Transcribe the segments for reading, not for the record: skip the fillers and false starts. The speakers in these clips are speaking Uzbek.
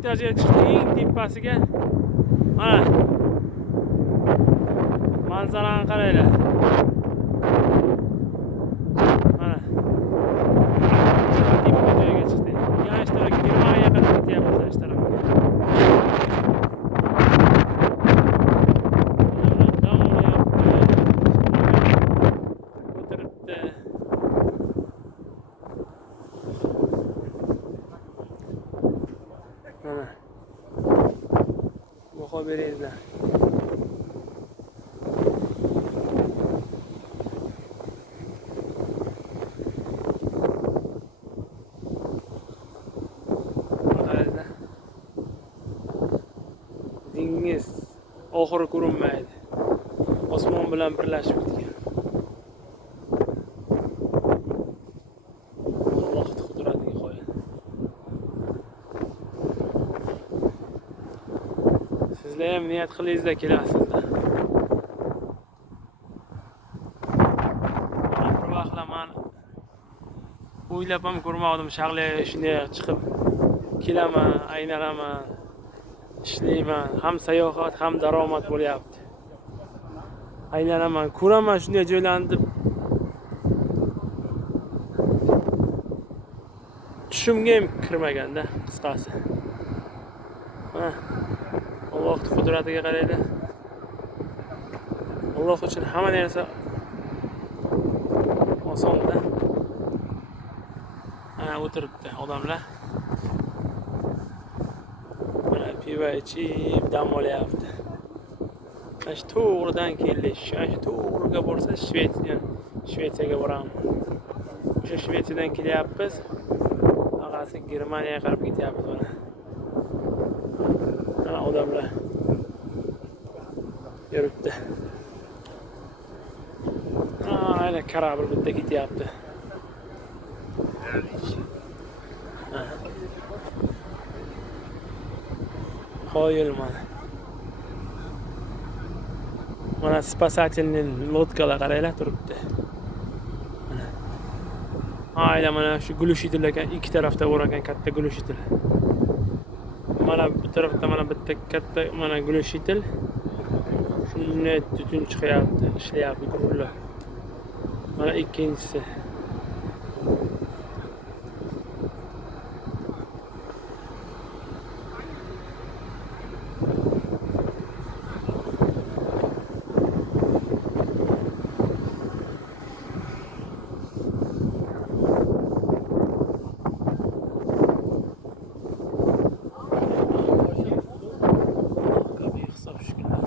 etajga chiqdi, eng tepasiga. Mana manzarani qaranglar. Mana tepa joyga chiqdi. Yana shu tarafga Germaniyaga qarab ketyapmiz, shu tarafga. Mana baho beringlar. Dengiz oxiri ko'rinmaydi. Osmon bilan birlashib ketgan. Alloh qudratiga qo'yadi. Sizlar ham niyat qilingizlar, kelasizlar. Bir vaqtlar men o'ylab ham ko'rmadim, shag'li shunday chiqib kelaman, aylanaman, ishlayman, ham sayohat, ham daromad bo'lyapti. Aylanaman, ko'raman shunday joylarni deb tushimga ham kirmaganda, qisqasi. Alloh qudratiga qaraydi. Alloh uchun hamma narsa osonda. Ana o'tiribdi odamlar. Mana pivo ichib dam olyapti. Ash to'g'ridan kelish, ash to'g'riga borsa Shvetsiyaga boramiz. O'sha Shvetsiyadan kelyapmiz. Ag'asi Germaniyaga qarab ketyapmiz mana. Mana odamlar yuribdi. Aynan karabil bitta ketyapti. Qoyil mana. Mana spasательный lodkalar qaranglar turibdi. Aynan mana shu gulushitlar ekan, ikki tarafda bor ekan katta gulushitlar. Mana bu tarafda mana bitta katta mana gulushitl. Shunday tutun chiqyapti, ishlayapti gurullar. Mana ikkinchisi.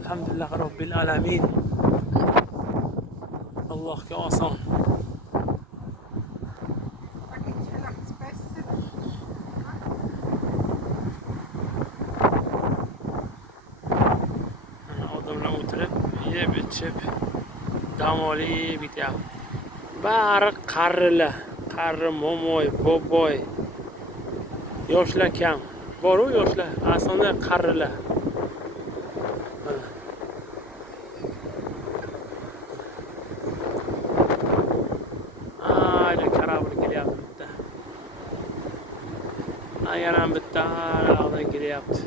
Alhamdulillah Rabbil alamin. Allohga oson. Odamlar o'tirib, yeb ichib dam olib ketyapti. Bari qarilar, qari momoy, boboy. Yoshlar kam. Bor-ku yoshlar, aslida qarilar. Yana bitta araqdan kelyapti.